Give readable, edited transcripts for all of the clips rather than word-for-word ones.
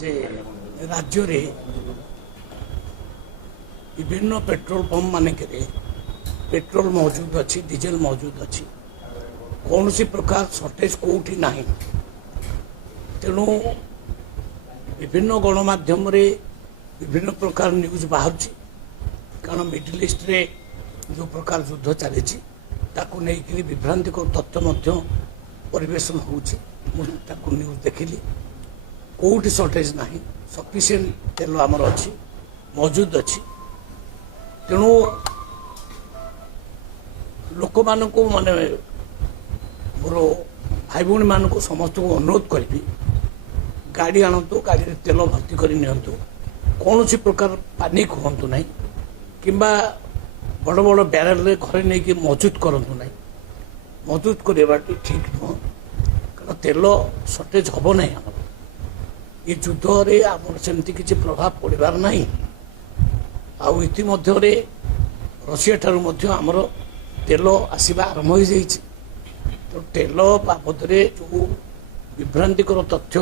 जे राज्य रे विभिन्न पेट्रोल पंप मानक पेट्रोल मौजूद अच्छी डीजेल मौजूद अच्छी कौन सी प्रकार सर्टेज कौटी ना तेणु विभिन्न गणमाध्यम विभिन्न प्रकार न्यूज बाहर कारण मिडिल ईस्ट रे जो प्रकार युद्ध चली नहीं विभ्रांतिकर तथ्य परिवेशन होउछि न्यूज देखिली कौटी सर्टेज ना सफिशिएंट तेल आमर अच्छी मौजूद अच्छी तेणु लोक मान माने मोर भाई भौणी मान समस्त को अनुरोध करी गाड़ी आणतु गाड़ी तेल भर्ती कर नियंतु कौन सी प्रकार पानिक हूँ ना कि बड़ बड़ ब्यारेल घरे नहीं मौजूद करतु ना मौजूद करवा ठीक नुह कारण तेल सर्टेज हम ना आम ये युद्ध रे आम सेमती किसी प्रभाव पड़ार ना आउ इतिमध्य रशिया ठारू मध्य आमर तेल आसवा आरंभ हो जाइए तो तेल बाबद जो विभ्रांतिकर तथ्य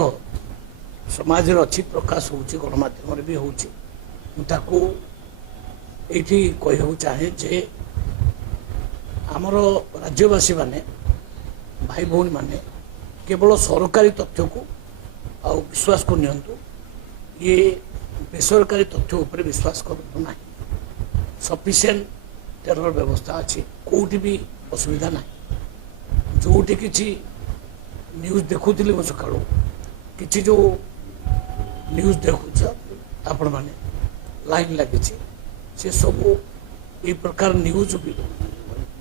समाज अच्छी प्रकाश हो गणमाध्यम भी होताको ये कहू चाहे जे आमर राज्यवासी माने भाई भौणी माने केवल सरकारी तथ्य को आ विश्वास को नियंतु ये बेसरकारी तथ्य उपर विश्वास करूँ ना सफिशिएंट तेलर व्यवस्था अच्छी कौटी भी असुविधा ना जोटी किसी न्यूज देखुली मो सका कि जो न्यूज देखु आपण मैंने लाइन लगी से सब ये प्रकार न्यूज भी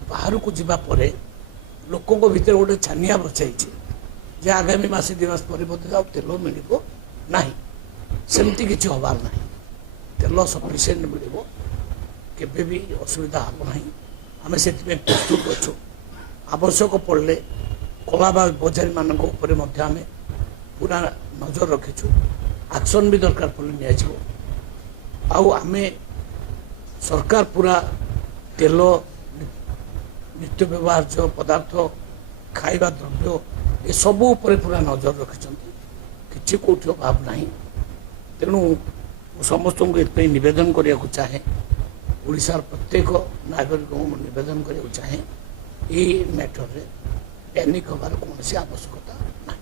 बाहर को जावापर लोकों भीतर गोटे छानिया बचाई जे आगामी मसे 2 मास पर तेल मिल ना सेमती किसी हबार ना तेल सफिशिएंट मिल केबे भी असुविधा हम ना आम से प्रस्तुत अच्छु आवश्यक पड़े कला बजारी मान पूरा नजर रखीचु एक्शन भी दरकार पड़े आमे सरकार पूरा तेल नित्य व्यवहार्य पदार्थ खाइबा द्रव्य ये सब उपर पूरा नजर रखिंट कि कौटी अभाव ना तेणु समस्त को निवेदन करने चाहे ओडिशार प्रत्येक नागरिक निवेदन करने चाहे ये मैटर रे पैनिक हबार कौन सी आवश्यकता ना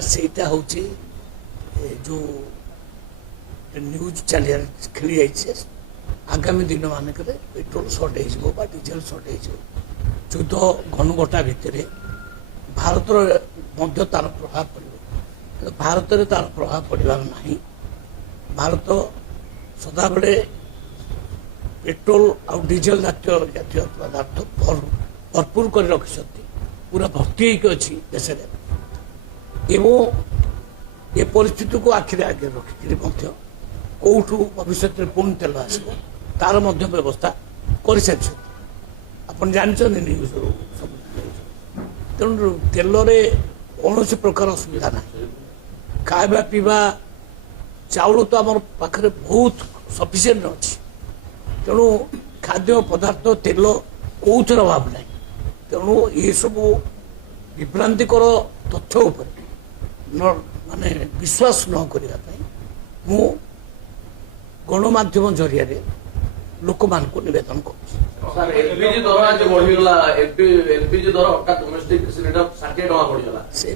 सेटा हूँ जो न्यूज चली खेली जाइए आगामी दिन मानक पेट्रोल सर्टेज हो डीजेल सर्टेज हो युद्ध घनुघटा भितर भारत तार प्रभाव पड़े भारत में तार प्रभाव पड़ार ना भारत सदा बेले पेट्रोल आ डीजेल जातीय पदार्थ भरपूर कर रखिंट पूरा भर्ती अच्छी देश एवं ये परिस्थिति को आखिरी आगे रखिक कौटू भविष्य में पुणी तेल आसो तार व्यवस्था कर सारी आप जानते न्यूज सब तेणु तेल कौन प्रकार असुविधा ना खावा पीवा चाउल तो आम पाखे बहुत सफिशिएंट अच्छी तेणु खाद्य पदार्थ तेल कौथर अभाव ना तेणु ये सब विभ्रांतिकर तथ्य उपर माने विश्वास न करने मु गणमाध्यम जरिया लोक मान को निवेदन कर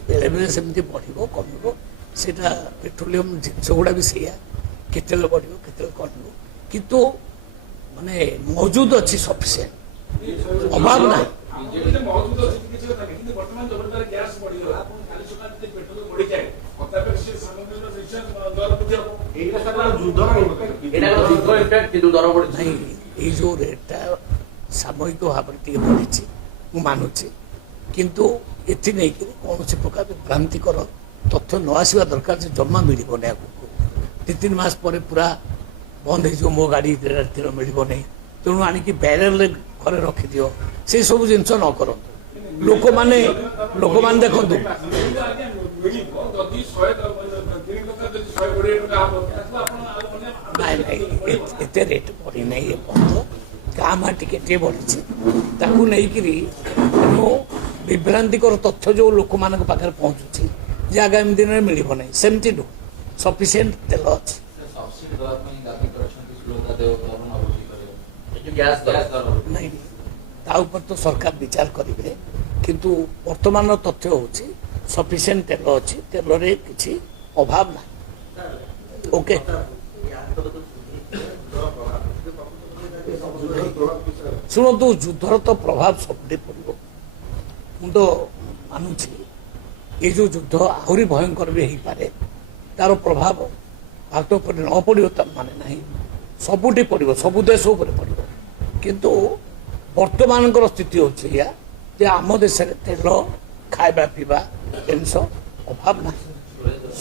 बेले बेले सेमती बढ़ कम से पेट्रोलियम जिनस गुड़ा भी सैया केते बढ़ केते कम किंतु माने मौजूद अच्छी सफिशिएंट अभाव ना जो रेटा सामयिक भाव में बढ़ी मानुची किंतु ये नहीं कौन से प्रकार भ्रांतिकर तथ्य न आसवा दरकार जमा मिल 2-3 मास पर पूरा बंद हो मो गाड़ी तेल मिल नहीं तेणु आणिकी ब्यारेल घरे रखिदि से सब जिनस न कर लोक माने देखु एते रेट बढ़ी ना ये बंद गाँ टिके बढ़ी ताकू नहीं ବିଭ୍ରାନ୍ତିକର ତଥ୍ୟ ଯେଉଁ ଲୋକମାନଙ୍କ ପାଖରେ ପହଞ୍ଚୁଛି ଯେ ଆଗାମୀ ଦିନରେ ମିଳିବ ନାହିଁ, ସେମିତି ନୁହଁ। ସଫିସିଏଣ୍ଟ ତେଲ ଅଛି। ନାଇଁ, ତା ଉପରେ ତ ସରକାର ବିଚାର କରିବେ, କିନ୍ତୁ ବର୍ତ୍ତମାନର ତଥ୍ୟ ହେଉଛି ସଫିସିଏଣ୍ଟ ତେଲ ଅଛି, ତେଲରେ କିଛି ଅଭାବ ନାହିଁ। ଓକେ, ଶୁଣନ୍ତୁ, ଯୁଦ୍ଧର ତ ପ୍ରଭାବ ସବୁଠି ପଡ଼ିବ। ମୁଁ ତ ମାନୁଛି ଏଇ ଯେଉଁ ଯୁଦ୍ଧ ଆହୁରି ଭୟଙ୍କର ବି ହେଇପାରେ, ତାର ପ୍ରଭାବ ଭାରତ ଉପରେ ନ ପଡ଼ିବ ତା ମାନେ ନାହିଁ, ସବୁଠି ପଡ଼ିବ, ସବୁ ଦେଶ ଉପରେ ପଡ଼ିବ। କିନ୍ତୁ ବର୍ତ୍ତମାନଙ୍କର ସ୍ଥିତି ହେଉଛି ଏଇଆ ଯେ ଆମ ଦେଶରେ ତେଲ, ଖାଇବା ପିଇବା ଜିନିଷ ଅଭାବ ନାହିଁ,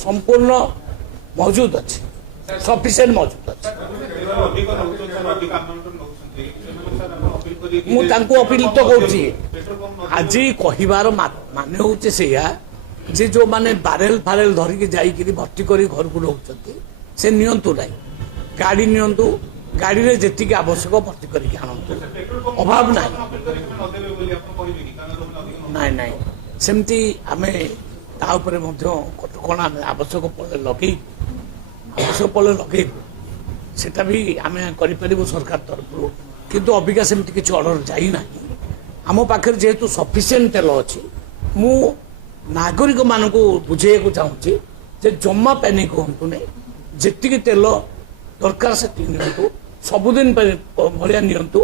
ସମ୍ପୂର୍ଣ୍ଣ ମହଜୁଦ ଅଛି, ସଫିସିଏଣ୍ଟ ମହଜୁଦ ଅଛି। ମୁଁ ତାଙ୍କୁ ଅପିଲ ତ କରୁଛି, ଆଜି କହିବାର ମାନେ ହେଉଛି ସେଇଆ ଯେ ଯେଉଁମାନେ ବାରେଲ ଫାରେଲ ଧରିକି ଯାଇକିରି ଭର୍ତ୍ତି କରି ଘରକୁ ରହୁଛନ୍ତି ସେ ନିଅନ୍ତୁ ନାହିଁ, ଗାଡ଼ି ନିଅନ୍ତୁ, ଗାଡ଼ିରେ ଯେତିକି ଆବଶ୍ୟକ ଭର୍ତ୍ତି କରିକି ଆଣନ୍ତୁ, ଅଭାବ ନାହିଁ। ନାଇଁ ନାଇଁ, ସେମିତି ଆମେ ତା ଉପରେ ମଧ୍ୟ କଟକଣା ଆମେ ଆବଶ୍ୟକ ପଡ଼ିଲେ ଲଗେଇବୁ, ସେଟା ବି ଆମେ କରିପାରିବୁ ସରକାର ତରଫରୁ। କିନ୍ତୁ ଅବିକା ସେମିତି କିଛି ଅର୍ଡର ଯାଇନାହିଁ। ଆମ ପାଖରେ ଯେହେତୁ ସଫିସିଏଣ୍ଟ ତେଲ ଅଛି, ମୁଁ ନାଗରିକମାନଙ୍କୁ ବୁଝେଇବାକୁ ଚାହୁଁଛି ଯେ ଜମା ପ୍ୟାନିକ୍ ହୁଅନ୍ତୁ ନାହିଁ, ଯେତିକି ତେଲ ଦରକାର ସେତିକି ନିଅନ୍ତୁ, ସବୁଦିନ ଭଳିଆ ନିଅନ୍ତୁ,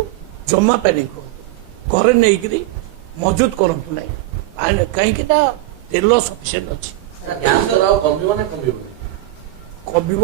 ଜମା ପ୍ୟାନିକ୍ ହୁଅନ୍ତୁ, ଘରେ ନେଇକିରି ମହଜୁଦ କରନ୍ତୁ ନାହିଁ, କାହିଁକି ନା ତେଲ ସଫିସିଏଣ୍ଟ ଅଛି। କମିବ